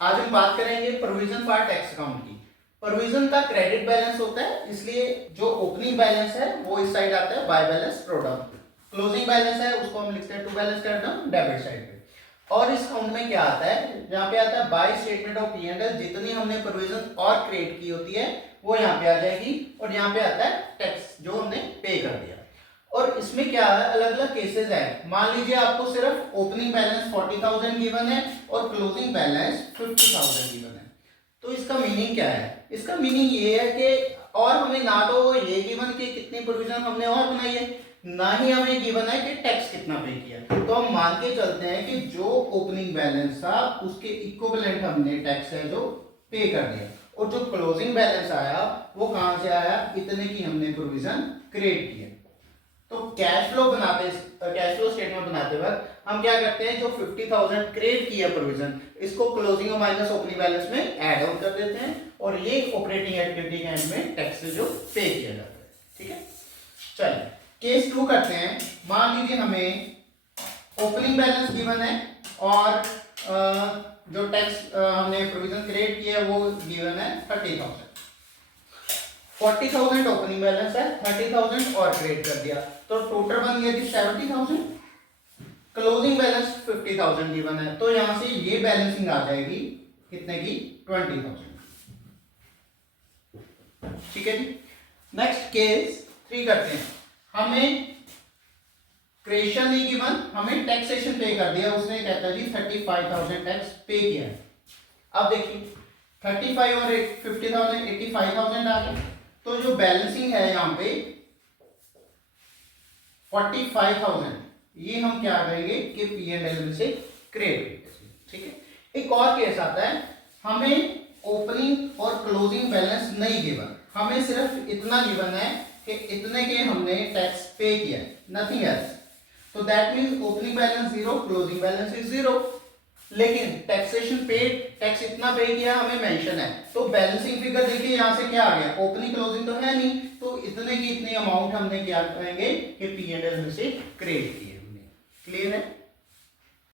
आज हम बात करेंगे प्रोविजन फॉर टैक्स अकाउंट की। प्रोविजन का क्रेडिट बैलेंस होता है, इसलिए जो ओपनिंग बैलेंस है वो इस साइड आता है by balance product. Closing balance है उसको हम लिखते हैं टू बैलेंस करना डेबिट साइड पे। और इस अकाउंट में क्या आता है, यहाँ पे आता है बाय स्टेटमेंट ऑफ P&L, जितनी हमने प्रोविजन और क्रिएट की होती है वो यहाँ पे आ जाएगी, और यहाँ पे आता है टैक्स जो हमने पे कर दिया। और इसमें क्या है, अलग अलग केसेस है। मान लीजिए आपको सिर्फ ओपनिंग बैलेंस 40,000 गिवन है और क्लोजिंग बैलेंस 50,000 गिवन है, तो इसका मीनिंग क्या है? इसका मीनिंग ये है कि और हमें ना तो ये गिवन कि कितनी प्रोविजन हमने और बनाई है, ना ही हमें गिवन है कि टैक्स कितना पे किया। तो हम मान के चलते हैं कि जो ओपनिंग बैलेंस था उसके इक्विवेलेंट हमने टैक्स है जो पे कर दिया, और जो क्लोजिंग बैलेंस आया वो कहां से आया, इतने की हमने प्रोविजन क्रिएट की है। तो कैश फ्लो स्टेटमेंट बनाते वक्त हम क्या करते हैं, जो 50,000 क्रिएट किया प्रोविजन, इसको क्लोजिंग और माइनस ओपनिंग बैलेंस में ऐड ऑन कर देते हैं, और ये ऑपरेटिंग एक्टिविटी के एंड में टैक्स जो पे किया जाता है। ठीक है, चलिए केस 2 करते हैं। मान लीजिए हमें ओपनिंग बैलेंस गिवन है और जो टैक्स हमने प्रोविजन क्रिएट किया है वो गिवन है 30,000। 40,000 ओपनिंग बैलेंस है, 30,000 और क्रिएट कर दिया, तो टोटल बन गया जी 70,000। क्लोजिंग बैलेंस 50,000 गिवन है, तो यहां से ये बैलेंसिंग आ जाएगी कितने की, 20,000। ठीक है जी। नेक्स्ट केस 3 करते हैं। हमें क्रिएशन नहीं गिवन, हमें टैक्सेशन पे कर दिया, उसने कहता है जी 35,000 टैक्स पे किया है। अब देखिए 35 और 50,000 85,000 आ गया, तो जो बैलेंसिंग है यहाँ पे 45,000, ये हम क्या करेंगे कि P&L में से क्रिएट करेंगे। ठीक है। एक और केस आता है, हमें ओपनिंग और क्लोजिंग बैलेंस नहीं गिवन, हमें सिर्फ इतना गिवन है कि इतने के हमने टैक्स पे किया, नथिंग एल्स। तो that means opening balance 0, closing balance is 0, लेकिन टैक्सेशन पेड, टैक्स इतना पे किया हमें मेंशन है। तो बैलेंसिंग फिगर देखिए यहां से क्या आ गया, ओपनिंग क्लोजिंग तो है नहीं, तो इतने की इतनी अमाउंट हमने क्या करेंगे कि P&L में से क्रिएट किए हमने। क्लियर है?